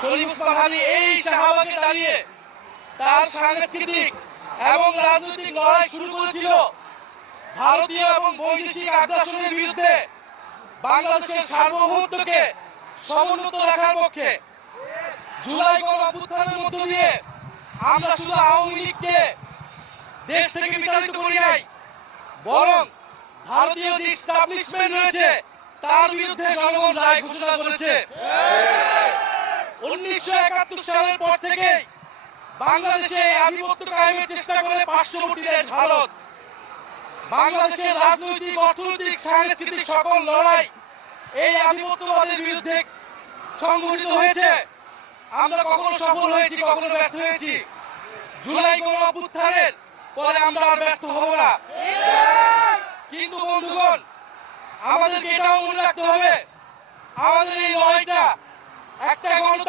শরীফ ওসমান হাদি এই শাহবাগে দাঁড়িয়ে তার সাংস্কৃতিক এবং রাজনৈতিক লড়াই শুরু করেছিল ভারতীয় এবং বৈদেশিক আগ্রাসনের বিরুদ্ধে, বাংলাদেশের সার্বভৌমত্বকে সমুন্নত রাখার পক্ষে। জুলাই গণঅভ্যুত্থানের মধ্য দিয়ে আমরা শুধু আওয়ামী লীগকে দেশ থেকে বিতাড়িত করি নাই, বরং ভারতীয় যে এস্টাবলিশমেন্ট রয়েছে তার বিরুদ্ধে জনগণ রায় ঘোষণা করেছে। 1971 সালের পর থেকে বাংলাদেশে আধিপত্য কায়েমের চেষ্টা করে পার্শ্ববর্তী দেশ ভারত। বাংলাদেশের রাজনৈতিক, অর্থনৈতিক, সাংস্কৃতিক সকল লড়াই এই আধিপত্যবাদের বিরুদ্ধে সংগঠিত হয়েছে। আমরা কখনো সফল হয়েছি, কখনো ব্যর্থ হয়েছি। জুলাই গণঅভ্যুত্থানের পরে আমরা আর ব্যর্থ হব না। কিন্তু বন্ধুগণ, আমাদেরকে এটাও মনে রাখতে হবে, আমাদের এই লড়াইটা একটা গণতান্ত্রিক